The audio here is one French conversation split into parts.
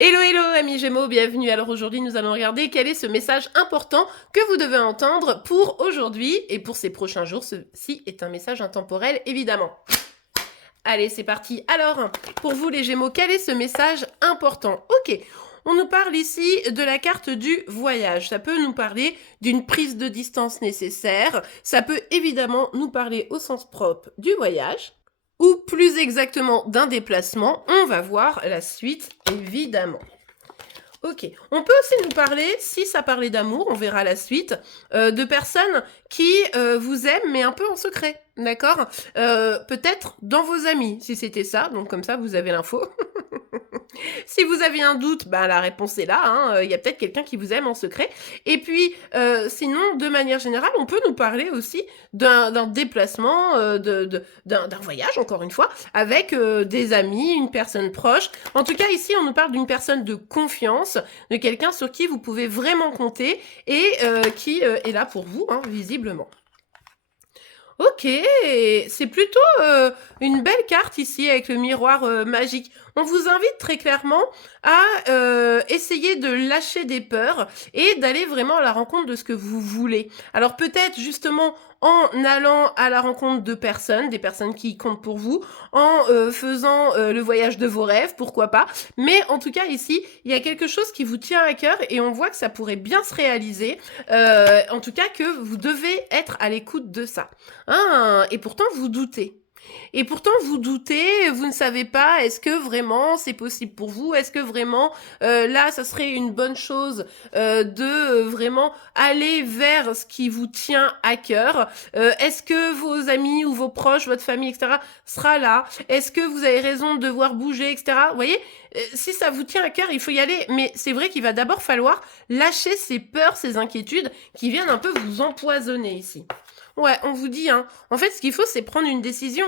Hello hello amis Gémeaux, bienvenue. Alors aujourd'hui nous allons regarder quel est ce message important que vous devez entendre pour aujourd'hui et pour ces prochains jours. Ceci est un message intemporel évidemment. Allez c'est parti. Alors pour vous les Gémeaux, quel est ce message important? Ok, on nous parle ici de la carte du voyage. Ça peut nous parler d'une prise de distance nécessaire. Ça peut évidemment nous parler au sens propre du voyage. Ou plus exactement d'un déplacement, on va voir la suite évidemment. Ok, on peut aussi nous parler, si ça parlait d'amour, on verra la suite, de personnes qui vous aiment mais un peu en secret, d'accord? Peut-être dans vos amis, si c'était ça, donc comme ça vous avez l'info. Si vous avez un doute, bah, la réponse est là, hein, y a peut-être quelqu'un qui vous aime en secret. Et puis, sinon, de manière générale, on peut nous parler aussi d'un déplacement, d'un voyage, encore une fois, avec des amis, une personne proche. En tout cas, ici, on nous parle d'une personne de confiance, de quelqu'un sur qui vous pouvez vraiment compter et qui est là pour vous, hein, visiblement. Ok, c'est plutôt une belle carte ici avec le miroir magique. On vous invite très clairement à essayer de lâcher des peurs et d'aller vraiment à la rencontre de ce que vous voulez. Alors peut-être justement en allant à la rencontre de personnes, des personnes qui comptent pour vous, en faisant le voyage de vos rêves, pourquoi pas. Mais en tout cas ici, il y a quelque chose qui vous tient à cœur et on voit que ça pourrait bien se réaliser. En tout cas que vous devez être à l'écoute de ça. Ah, et pourtant vous doutez. Et pourtant vous doutez, vous ne savez pas, est-ce que vraiment c'est possible pour vous? Est-ce que vraiment là, ça serait une bonne chose de vraiment aller vers ce qui vous tient à cœur? Est-ce que vos amis ou vos proches, votre famille, etc. sera là? Est-ce que vous avez raison de devoir bouger, etc. Vous voyez, si ça vous tient à cœur, il faut y aller. Mais c'est vrai qu'il va d'abord falloir lâcher ces peurs, ces inquiétudes qui viennent un peu vous empoisonner ici. Ouais, on vous dit, hein. En fait, ce qu'il faut, c'est prendre une décision.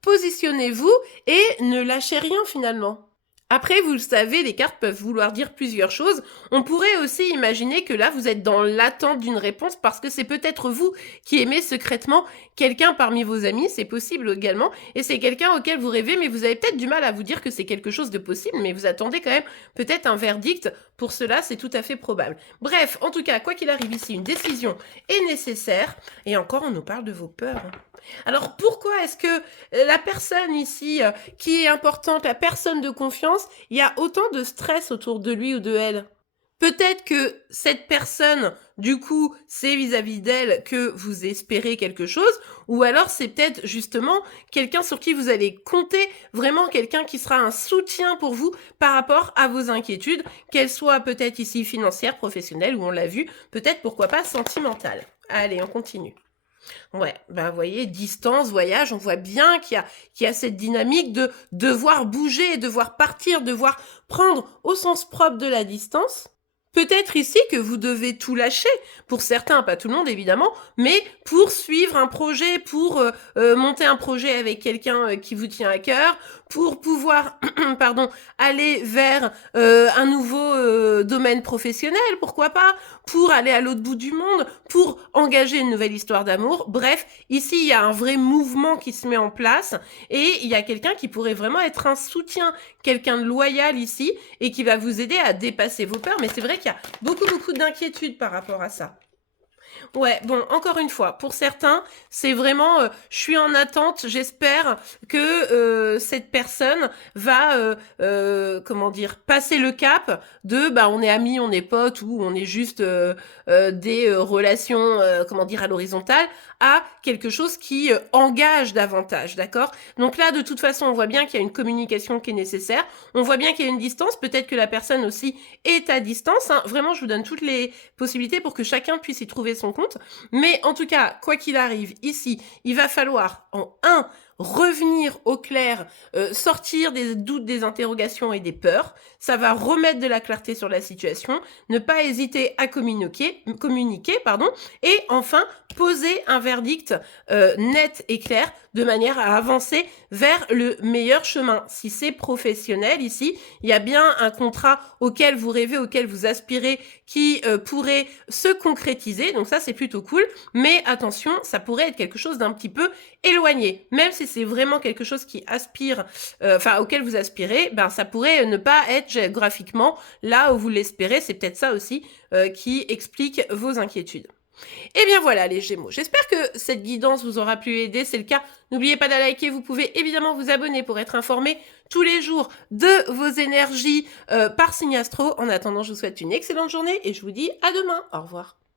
Positionnez-vous et ne lâchez rien finalement. Après, vous le savez, les cartes peuvent vouloir dire plusieurs choses. On pourrait aussi imaginer que là, vous êtes dans l'attente d'une réponse parce que c'est peut-être vous qui aimez secrètement quelqu'un parmi vos amis, c'est possible également, et c'est quelqu'un auquel vous rêvez, mais vous avez peut-être du mal à vous dire que c'est quelque chose de possible, mais vous attendez quand même peut-être un verdict. Pour cela, c'est tout à fait probable. Bref, en tout cas, quoi qu'il arrive ici, une décision est nécessaire, et encore, on nous parle de vos peurs. Alors pourquoi est-ce que la personne ici qui est importante, la personne de confiance, il y a autant de stress autour de lui ou de elle? Peut-être que cette personne, du coup, c'est vis-à-vis d'elle que vous espérez quelque chose, ou alors c'est peut-être justement quelqu'un sur qui vous allez compter, vraiment quelqu'un qui sera un soutien pour vous par rapport à vos inquiétudes, qu'elles soient peut-être ici financières, professionnelles, ou on l'a vu, peut-être pourquoi pas sentimentales. Allez, on continue. Ouais, ben vous voyez, distance, voyage, on voit bien qu'il y a cette dynamique de devoir bouger, devoir partir, devoir prendre au sens propre de la distance. Peut-être ici que vous devez tout lâcher, pour certains, pas tout le monde évidemment, mais pour suivre un projet, pour monter un projet avec quelqu'un qui vous tient à cœur, pour pouvoir pardon, aller vers un nouveau domaine professionnel, pourquoi pas, pour aller à l'autre bout du monde, pour engager une nouvelle histoire d'amour. Bref, ici, il y a un vrai mouvement qui se met en place et il y a quelqu'un qui pourrait vraiment être un soutien, quelqu'un de loyal ici et qui va vous aider à dépasser vos peurs. Mais c'est vrai qu'il y a beaucoup d'inquiétudes par rapport à ça. Ouais, bon, encore une fois, pour certains, c'est vraiment, je suis en attente, j'espère que cette personne va, comment dire, passer le cap de, bah, on est amis, on est potes, ou on est juste des relations, comment dire, à l'horizontale, à quelque chose qui engage davantage, d'accord? Donc là, de toute façon, on voit bien qu'il y a une communication qui est nécessaire, on voit bien qu'il y a une distance, peut-être que la personne aussi est à distance, hein. Vraiment, je vous donne toutes les possibilités pour que chacun puisse y trouver son compte. Mais en tout cas, quoi qu'il arrive, ici, il va falloir, en un, revenir au clair, sortir des doutes, des interrogations et des peurs. Ça va remettre de la clarté sur la situation. Ne pas hésiter à communiquer, pardon. Et enfin, poser un verdict net et clair de manière à avancer vers le meilleur chemin. Si c'est professionnel ici, il y a bien un contrat auquel vous rêvez, auquel vous aspirez, qui pourrait se concrétiser. Donc ça, c'est plutôt cool. Mais attention, ça pourrait être quelque chose d'un petit peu éloigné. Même si c'est vraiment quelque chose qui aspire, auquel vous aspirez, ben ça pourrait ne pas être géographiquement là où vous l'espérez. C'est peut-être ça aussi qui explique vos inquiétudes. Et bien voilà les Gémeaux, j'espère que cette guidance vous aura pu aider, c'est le cas, n'oubliez pas de la liker, vous pouvez évidemment vous abonner pour être informé tous les jours de vos énergies par signe astro. En attendant, je vous souhaite une excellente journée et je vous dis à demain, au revoir.